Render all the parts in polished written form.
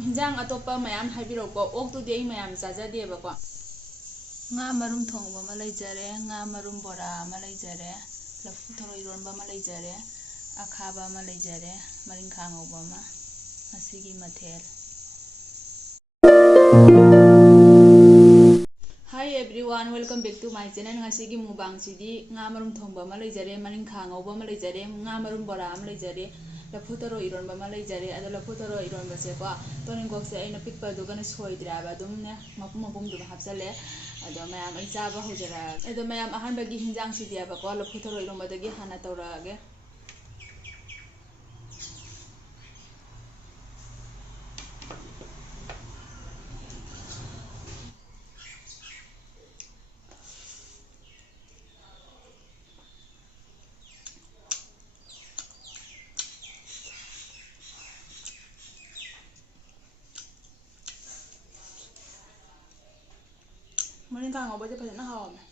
हिंजांग अतोप्पा मयाम हाइबिरोको ओक्तुदि अई मयाम चाजादेबको nga marum thongba ma leijare nga marum bora ma leijare lafu thoro ironba ma leijare akhaba ma leijare marinkha ngaouba ma asigi mathel. Hi everyone, welcome back to my channel. Ngasigi mubang sidi nga marum thongba ma leijare marinkha ngaouba ma leijare nga marum bora ma leijare lafu thoro ironba ma leijare ado lafu thoro ironba se ko tonin gok se aina pikpa du gana soidraba dum ne mapum mapum du hapsale ado mayam ai chaba hojara ado mayam ahan bagi hinjang sidi aba ko lafu thoro ironba dagi hana tawrage. Marinkha ngaouba je phajana hawame.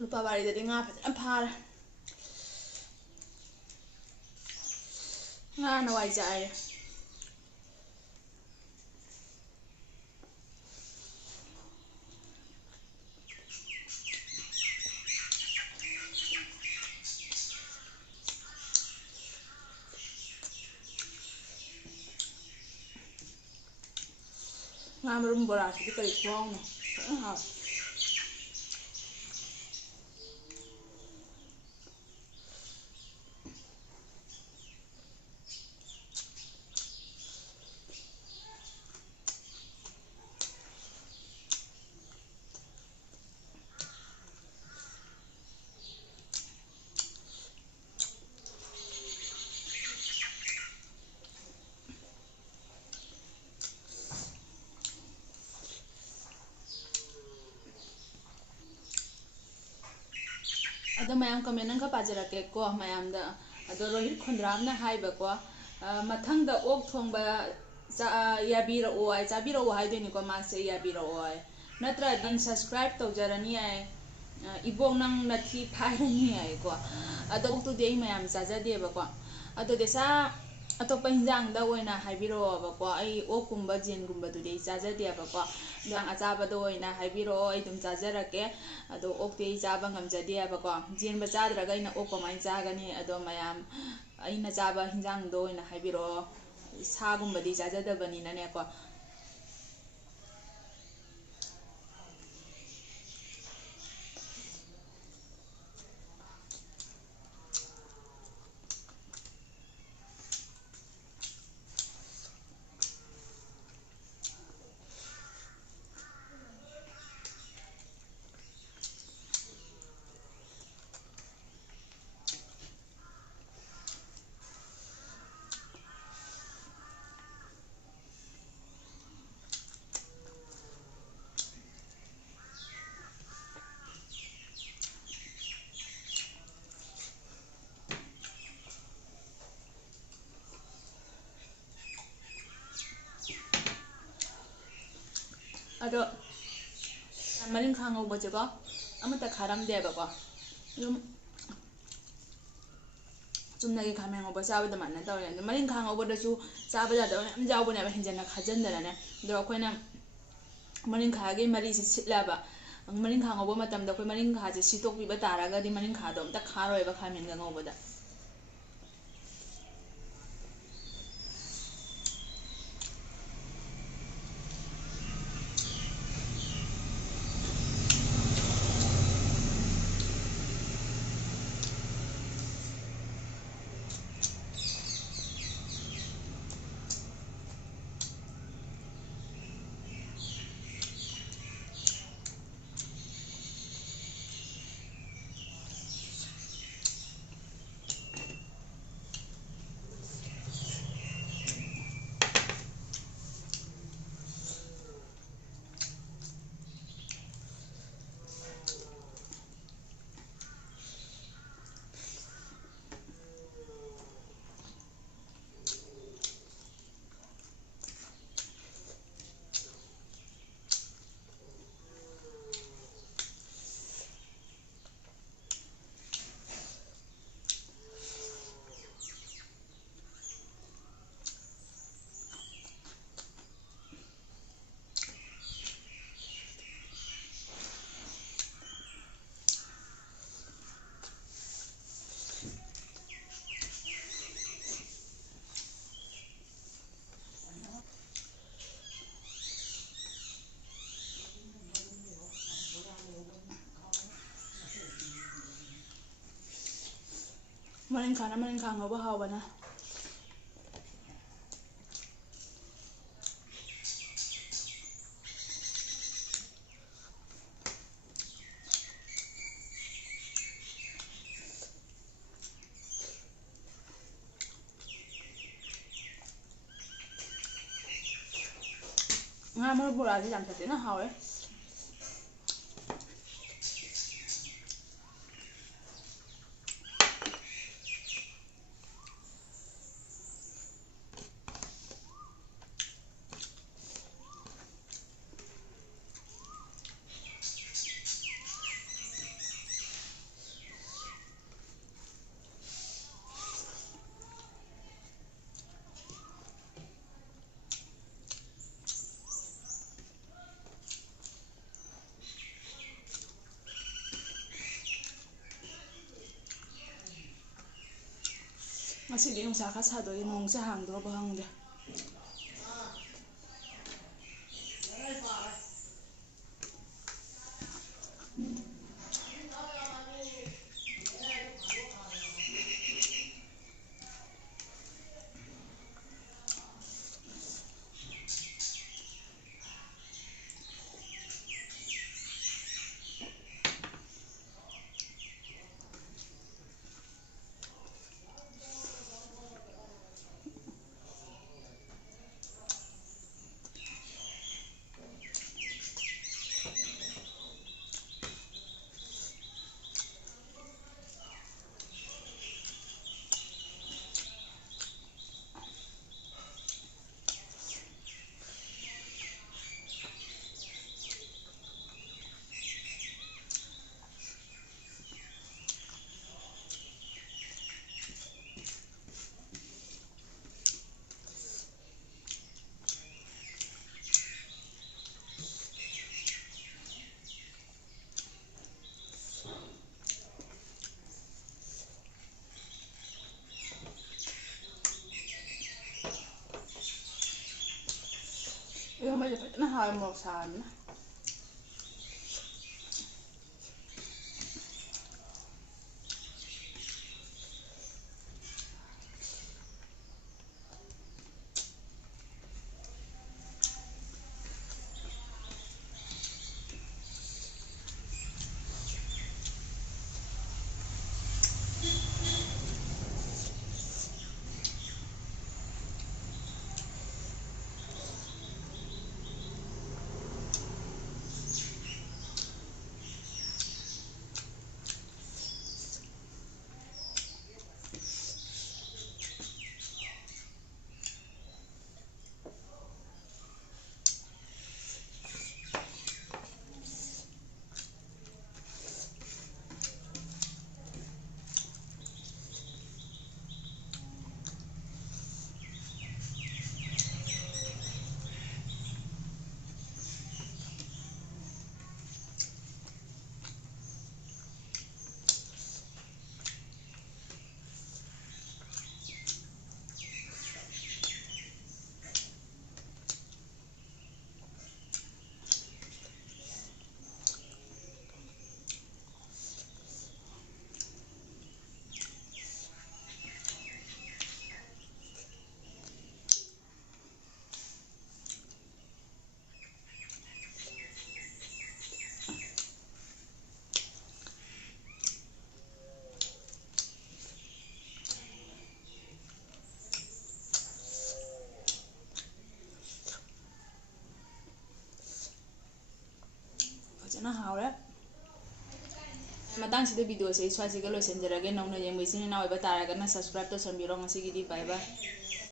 Lupa bari dadi nga phajana phara nga na wai jae nga marum bora sidi kari kuang no phajana haw. Ado mayam comment nang ka pajarake ko mayam da ado rohit khondramna haiba ko mathang da ok thongba yabira o ai chabira o haideni ko ma se yabira o ai natra din subscribe tawjarani ai ibong nang nathi phairani ai ko ado tu dei mayam chajade ba ko ado desa atop hinjang da oina haibiro ba ko ai okumba jen gumba du dei chajade ba ko dang achaba do oina haibiro ai dum chajarake ado okte chaba ngamjade ba ko jen ba chadraga ina okomai chagani ado mayam aina chaba hinjang do oina haibiro sa gumba di chajadabani na ne ko. Ado marinkha ngaouba je ko amata kharam de ba ko yum chumna ge khame ngaouba chaba da man na tawre marinkha ngaouba da chu chaba da yam jawbo ne ba hinjana khajandana ne do akoina marinkha ge mari si sitlaba marinkha ngaouba matam da koi marinkha je sitok bi ba taraga di marinkha do amta kharoi ba khamen ga ngaouba da. Marinkha ngaouba haubana. Nga mo buradi jam thate na hawe. Masih nungsa ka sado yung nungsa hangdo ba hangde. Yung may dapat na hawe mo sana. Fazana haure. Matangsida video se swasiga loisenjrage nongna yengbe sini na oiba taragana subscribe to sambiro ngasigi di bye bye.